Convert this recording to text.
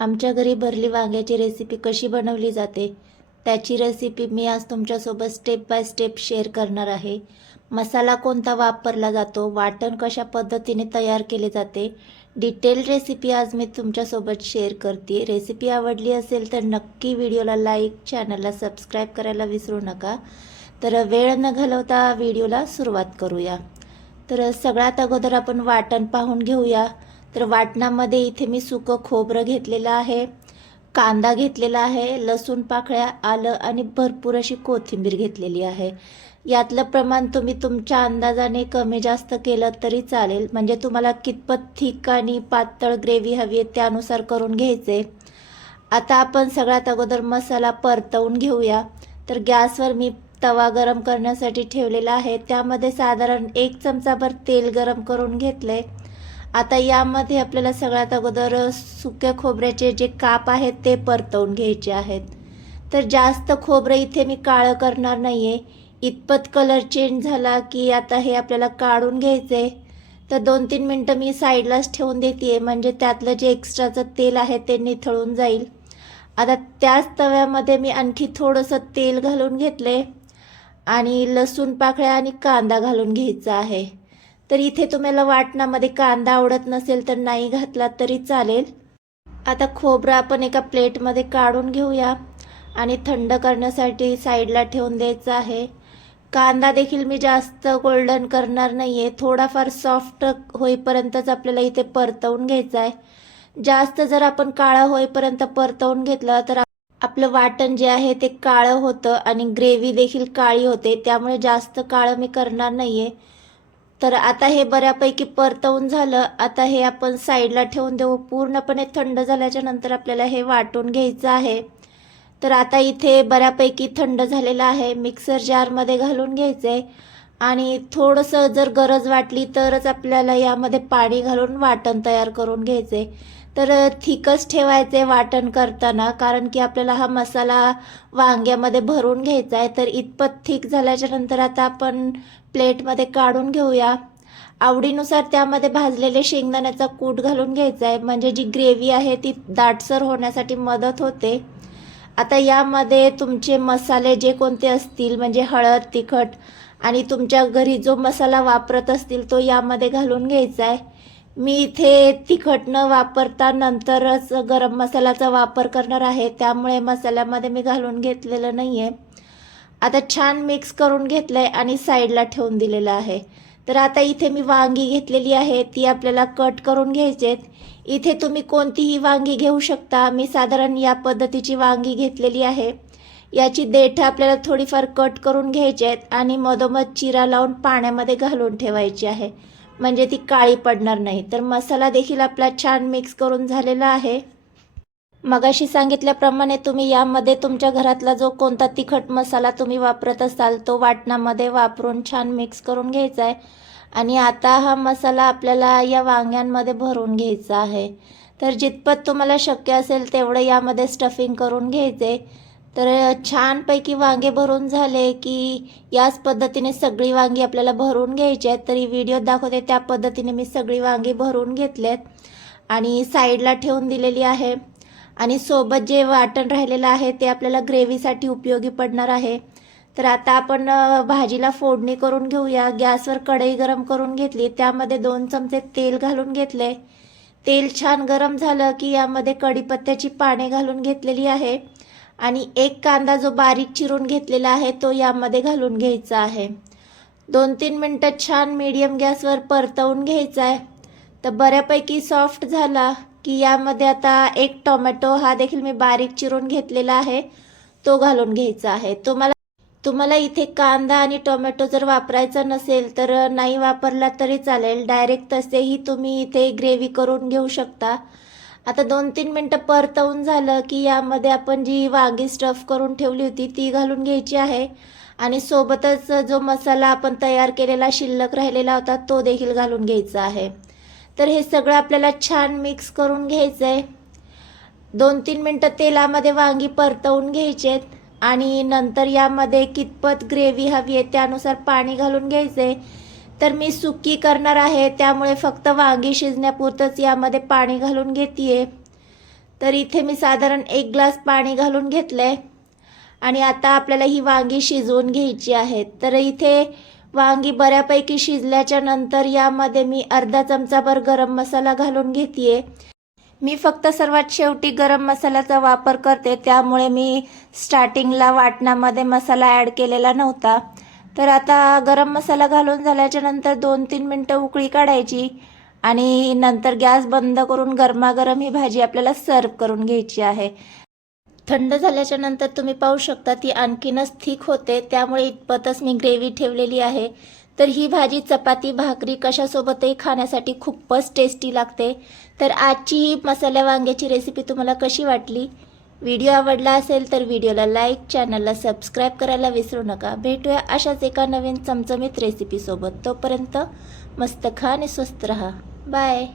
आमच्या घरी भरली वांग्याची रेसिपी कशी बनवली जाते त्याची रेसिपी मी आज तुमच्यासोबत स्टेप बाय स्टेप शेअर करणार आहे. मसाला कोणता वापरला जातो वाटण कशा पद्धतीने तयार केले जाते डिटेल रेसिपी आज मी तुमच्यासोबत शेअर करते. रेसिपी आवडली असेल तर नक्की व्हिडिओला लाईक चॅनलला सबस्क्राईब करायला विसरू नका. तर वेळ न घालवता व्हिडिओला सुरुवात करूया. तर सगळ्यात अगोदर आपण वाटण पाहून घेऊया. तर वाटणामध्ये इथे मी सुकं खोबरं घेतलेलं आहे कांदा घेतलेला आहे लसूण पाकळ्या आलं आणि भरपूर अशी कोथिंबीर घेतलेली आहे. यातलं प्रमाण तुम्ही तुमच्या अंदाजाने कमी जास्त केलं तरी चालेल. म्हणजे तुम्हाला कितपत थिक आणि पातळ ग्रेव्ही हवी आहे त्यानुसार करून घ्यायचे. आता आपण सगळ्यात अगोदर मसाला परतवून घेऊया. तर गॅसवर मी तवा गरम करण्यासाठी ठेवलेला आहे. त्यामध्ये साधारण एक चमचाभर तेल गरम करून घेतलं आहे आता यामध्ये आपल्याला सगळ्यात अगोदर सुक्या खोबऱ्याचे जे काप आहेत ते परतवून घ्यायचे आहेत. तर जास्त खोबरं इथे मी काळं करणार नाही आहे इतपत कलर चेंज झाला की आता हे आपल्याला काढून घ्यायचं. आहे तर दोन तीन मिनटं मी साईडलाच ठेवून देते म्हणजे त्यातलं जे एक्स्ट्राचं तेल आहे ते निथळून जाईल. आता त्याच तव्यामध्ये मी आणखी थोडंसं तेल घालून घेतले आणि लसूण पाकळ्या आणि कांदा घालून घ्यायचा आहे. तर इथे तुम्हाला वाटणामध्ये कांदा आवडत नसेल तर नाही घातला तरी चालेल. आता खोबरं आपण एका प्लेटमध्ये काढून घेऊया आणि थंड करण्यासाठी साईडला ठेवून द्यायचं आहे. कांदा देखील मी जास्त गोल्डन करणार नाही आहे थोडाफार सॉफ्ट होईपर्यंतच आपल्याला इथे परतवून घ्यायचा आहे. जास्त जर आपण काळं होईपर्यंत परतवून घेतलं तर आपलं वाटण जे आहे ते काळं होतं आणि ग्रेव्ही देखील काळी होते. त्यामुळे जास्त काळं मी करणार नाही आहे तर आता हे बऱ्यापैकी परतवून झालं. आता हे आपण साईडला ठेवून देऊ. पूर्णपणे थंड झाल्याच्यानंतर आपल्याला हे वाटून घ्यायचं आहे. तर आता इथे बऱ्यापैकी थंड झालेलं आहे. मिक्सर जारमध्ये घालून घ्यायचं. आहे आणि थोडंसं जर गरज वाटली तरच आपल्याला यामध्ये पाणी घालून वाटण तयार करून घ्यायचं. आहे तर थिकच ठेवायचे वाटण करताना कारण की आपल्याला हा मसाला वांग्यामध्ये भरून घ्यायचा आहे तर इतपत थिक झाल्याच्यानंतर आता आपण प्लेटमध्ये काढून घेऊया. आवडीनुसार त्यामध्ये भाजलेले शेंगदाण्याचा कूट घालून घ्यायचा आहे म्हणजे जी ग्रेव्ही आहे ती दाटसर होण्यासाठी मदत होते. आता यामध्ये तुमचे मसाले जे कोणते असतील म्हणजे हळद तिखट आणि तुमच्या घरी जो मसाला वापरत असतील तो यामध्ये घालून घ्यायचा आहे. मी इथे तिखट न वापरता नंतरच गरम मसाल्याचा वापर करणार आहे. त्यामुळे मसाल्यामध्ये मी घालून घेतलेलं नाही आहे आता छान मिक्स करून घेतलं आहे आणि साईडला ठेवून दिलेलं आहे. तर आता इथे मी वांगी घेतलेली आहे. ती आपल्याला कट करून घ्यायची आहेत इथे तुम्ही कोणतीही वांगी घेऊ शकता. मी साधारण या पद्धतीची वांगी घेतलेली आहे. याची देठ आपल्याला थोडीफार कट करून घ्यायची आहेत आणि मधोमध चिरा लावून पाण्यामध्ये घालून ठेवायची आहे. म्हणजे ती काळी पडणार नाही. तर मसाला देखील आपला छान मिक्स करून झालेला आहे. मगाशी सांगितल्याप्रमाणे तुम्ही यामध्ये तुमच्या घरातला जो कोणता तिखट मसाला तुम्ही वापरत असाल तो वाटणामध्ये वापरून छान मिक्स करून घ्यायचा आहे. आणि आता हा मसाला आपल्याला या वांग्यांमध्ये भरून घ्यायचा आहे. तर जितपत तुम्हाला शक्य असेल तेवढं यामध्ये स्टफिंग करून घ्यायचे. तर छानपैकी वांगे भरून झाले की याच पद्धतीने सगळी वांगी आपल्याला भरून घ्यायची आहेत. तरी व्हिडिओ दाखवते त्या पद्धतीने मी सगळी वांगी भरून घेतलेत आणि साईडला ठेवून दिलेली आहे. आणि सोबत जे वाटण राहिलेलं आहे ते आपल्याला ग्रेव्हीसाठी उपयोगी पडणार आहे. तर आता आपण भाजीला फोडणी करून घेऊया. गॅसवर कढई गरम करून घेतली. त्यामध्ये दोन चमचे तेल घालून घेतले. तेल छान गरम झालं की यामध्ये कढीपत्त्याची पाने घालून घेतलेली आहे. आणि एक कांदा जो बारीक चिरून घेतलेला आहे तो यामध्ये घालून घ्यायचा आहे. दोन तीन मिनटं छान मीडियम गॅसवर परतवून घ्यायचा आहे. तर बऱ्यापैकी सॉफ्ट झाला की यामध्ये आता एक टोमॅटो हा देखील मी बारीक चिरून घेतलेला आहे. तो घालून घ्यायचा आहे. तुम्हाला तुम्हाला इथे कांदा आणि टोमॅटो जर वापरायचा नसेल तर नाही वापरला तरी चालेल. डायरेक्ट तसेही तुम्ही इथे ग्रेव्ही करून घेऊ शकता. आता दोन तीन मिनटं परतवून झालं की यामध्ये आपण जी वांगी स्टफ करून ठेवली होती ती घालून घ्यायची आहे. आणि सोबतच जो मसाला आपण तयार केलेला शिल्लक राहिलेला होता तो देखील घालून घ्यायचा आहे. तर हे सगळं आपल्याला छान मिक्स करून घ्यायचं आहे दोन तीन मिनटं तेलामध्ये वांगी परतवून घ्यायचे आहेत आणि नंतर यामध्ये कितपत ग्रेव्ही हवी आहे त्यानुसार पाणी घालून घ्यायचं आहे तर मी सुकी करणार आहे त्यामुळे फक्त वांगी शिजण्यापुरतंच यामध्ये पाणी घालून घेते तर इथे मी साधारण एक ग्लास पाणी घालून घेतलं आहे आणि आता आपल्याला ही वांगी शिजवून घ्यायची आहेत तर इथे वांगी बऱ्यापैकी शिजल्याच्या नंतर यामध्ये मी अर्धा चमचाभर गरम मसाला घालून घेते मी फक्त सर्वात शेवटी गरम मसाल्याचा वापर करते त्यामुळे मी स्टार्टिंगला वाटणामध्ये मसाला ॲड केलेला नव्हता. तर आता गरम मसाला घालून झाल्याच्यानंतर दोन तीन मिनटं उकळी काढायची आणि नंतर गॅस बंद करून गरमागरम ही भाजी आपल्याला सर्व करून घ्यायची आहे. थंड झाल्याच्यानंतर तुम्ही पाहू शकता ती आणखीनच थिक होते त्यामुळे इतपतच मी ग्रेव्ही ठेवलेली आहे. तर ही भाजी चपाती भाकरी कशासोबतही खाण्यासाठी खूपच टेस्टी लागते. तर आजची ही मसाल्या वांग्याची रेसिपी तुम्हाला कशी वाटली? व्हिडिओ आवडला असेल तर व्हिडिओला लाईक चॅनलला सबस्क्राईब करायला विसरू नका. भेटूया अशाच एका नवीन चमचमीत रेसिपीसोबत तोपर्यंत मस्त खा आणि स्वस्त रहा. बाय